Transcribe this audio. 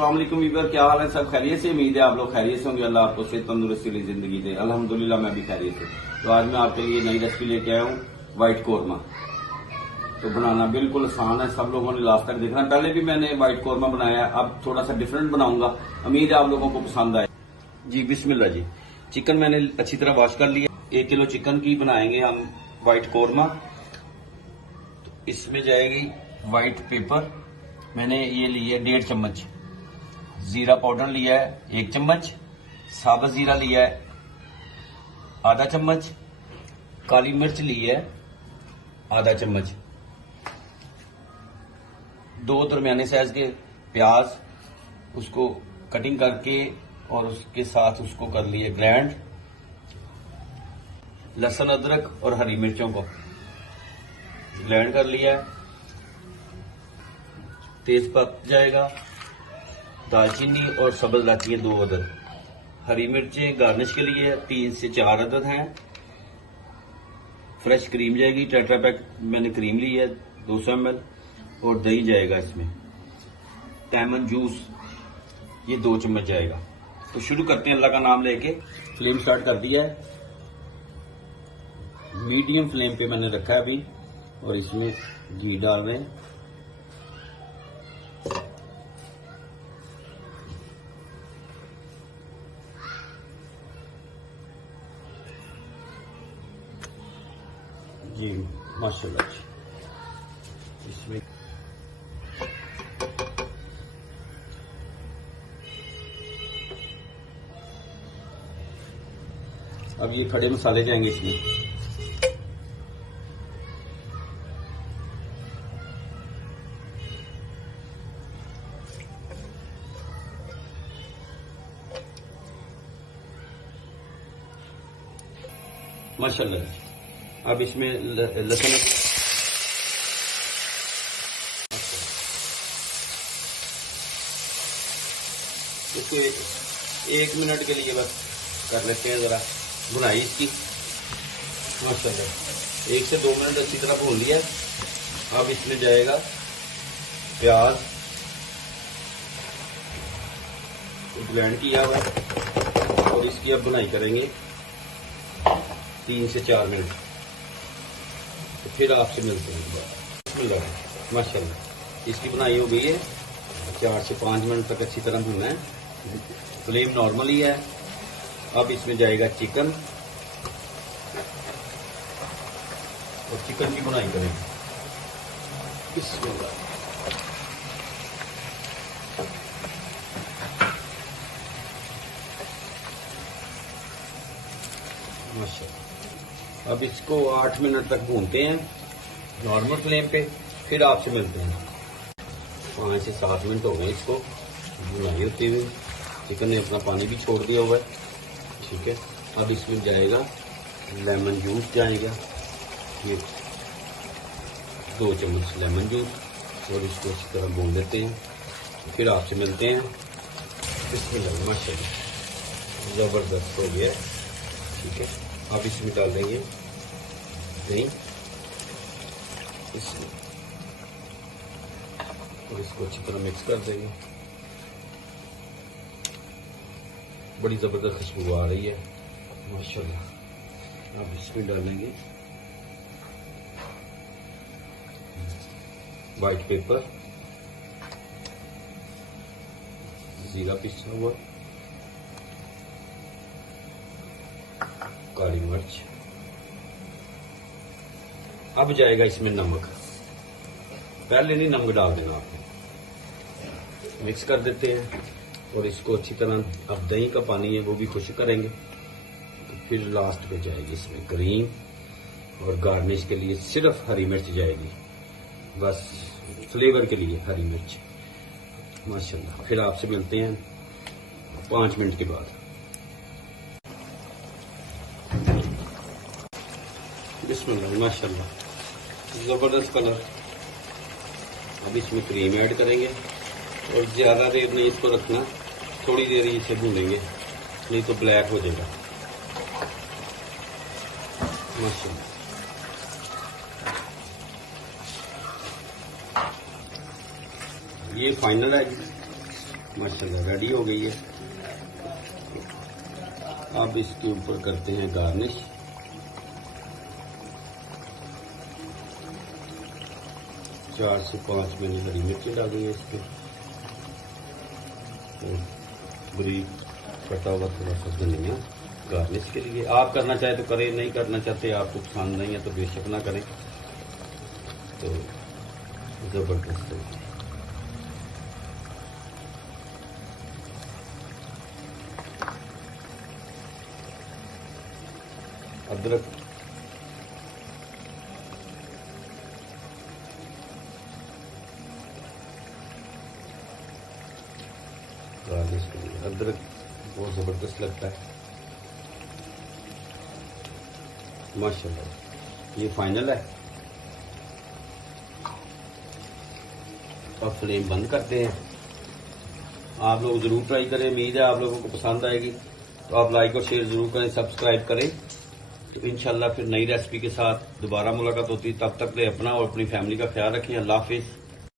अस्सलाम वालेकुम वीवर, क्या हाल है? सब खैरियत से? उम्मीद है आप लोग खैरियत से होंगे। अल्लाह आपको सेहत तंदुरुस्ती वाली जिंदगी दे। अल्हम्दुलिल्लाह मैं भी खैरियत से। तो आज मैं आपके लिए नई रेसिपी लेके आया हूँ, व्हाइट कौरमा। तो बनाना बिल्कुल आसान है, सब लोगों ने लास्ट तक देखना। पहले भी मैंने व्हाइट कौरमा बनाया, अब थोड़ा सा डिफरेंट बनाऊंगा। उम्मीद है आप लोगों को पसंद आए। जी बिस्मिल्लाह जी। चिकन मैंने अच्छी तरह वॉश कर लिया। 1 किलो चिकन की बनाएंगे हम व्हाइट कौरमा। तो इसमें जाएगी व्हाइट पेपर, मैंने ये लिया है 1.5 चम्मच। जीरा पाउडर लिया है 1 चम्मच। साबुत जीरा लिया है आधा चम्मच। काली मिर्च ली है आधा चम्मच। 2 दरमियाने साइज के प्याज, उसको कटिंग करके और उसके साथ उसको कर लिए ग्राइंड। लहसुन अदरक और हरी मिर्चों को ग्राइंड कर लिया है। तेजपत्ता जाएगा, दालचीनी और सब्ज इलायची 2 अदद। हरी मिर्चें गार्निश के लिए 3 से 4 अदद हैं। फ्रेश क्रीम जाएगी, टेट्रा पैक मैंने क्रीम ली है 200 ml। और दही जाएगा इसमें। लेमन जूस ये 2 चम्मच जाएगा। तो शुरू करते हैं अल्लाह का नाम लेके। फ्लेम स्टार्ट कर दिया है, मीडियम फ्लेम पे मैंने रखा है अभी। और इसमें घी डाल रहे हैं। जी माशाल्लाह जी। इसमें अब ये खड़े मसाले जाएंगे इसमें। माशाल्लाह। अब इसमें लहसुन इसको 1 मिनट के लिए बस कर लेते हैं जरा भुनाई इसकी। माशाल्लाह 1 से 2 मिनट अच्छी तरह भून लिया। अब इसमें जाएगा प्याज ब्लेंड किया हुआ और इसकी अब भुनाई करेंगे 3 से 4 मिनट। तो फिर आपसे मिलते हैं। माशाल्लाह इसकी बनाई हो गई है। 4 से 5 मिनट तक अच्छी तरह भुनना है। फ्लेम नॉर्मल ही है। अब इसमें जाएगा चिकन और चिकन की बुनाई करेंगे। माशाल्लाह अब इसको 8 मिनट तक भूनते हैं नॉर्मल फ्लेम पे। फिर आपसे मिलते हैं। 5 से 7 मिनट हो गए इसको भुनाई होते हुए। चिकन ने अपना पानी भी छोड़ दिया हुआ है, ठीक है। अब इसमें जाएगा लेमन जूस जाएगा, ये 2 चम्मच लेमन जूस। और इसको अच्छी तरह भून लेते हैं। फिर आपसे मिलते हैं। बिस्मिल्लाह माशाल्लाह जबरदस्त हो गया, ठीक है। अब इसमें डाल देंगे दही इसमें और इसको अच्छी तरह मिक्स कर देंगे। बड़ी जबरदस्त खुशबू आ रही है माशाल्लाह। अब इसमें डालेंगे व्हाइट पेपर, जीरा पिसा हुआ, काली मिर्च। अब जाएगा इसमें नमक। पहले नहीं नमक डाल देना आपने। मिक्स कर देते हैं और इसको अच्छी तरह। अब दही का पानी है वो भी खुश करेंगे। तो फिर लास्ट में जाएगी इसमें क्रीम और गार्निश के लिए सिर्फ हरी मिर्च जाएगी, बस फ्लेवर के लिए हरी मिर्च। माशाल्लाह फिर आपसे मिलते हैं 5 मिनट के बाद। बिस्मिल्लाह माशाल्लाह जबरदस्त कलर। अब इसमें क्रीम ऐड करेंगे और ज्यादा देर नहीं इसको रखना, थोड़ी देर ही इसे भूनेंगे, नहीं तो ब्लैक हो जाएगा। माशाल्लाह ये फाइनल है। माशाल्लाह रेडी हो गई है। अब इसके ऊपर करते हैं गार्निश। चार से 5 मैंने हरी मिर्ची डाली है इसमें, तो बारीक कटा हुआ थोड़ा सा धनिया गार्निश के लिए। आप करना चाहे तो करें, नहीं करना चाहते, आपको पसंद नहीं है तो बेशक ना करें। तो जबरदस्त है। अदरक गार्निश के लिए अदरक बहुत जबरदस्त लगता है। माशाल्लाह ये फाइनल है। अब फ्लेम बंद करते हैं। आप लोग जरूर ट्राई करें, उम्मीद है आप लोगों को पसंद आएगी। तो आप लाइक और शेयर जरूर करें, सब्सक्राइब करें। तो इंशाल्लाह फिर नई रेसिपी के साथ दोबारा मुलाकात होती है। तब तक ले अपना और अपनी फैमिली का ख्याल रखें। अल्लाह हाफिज।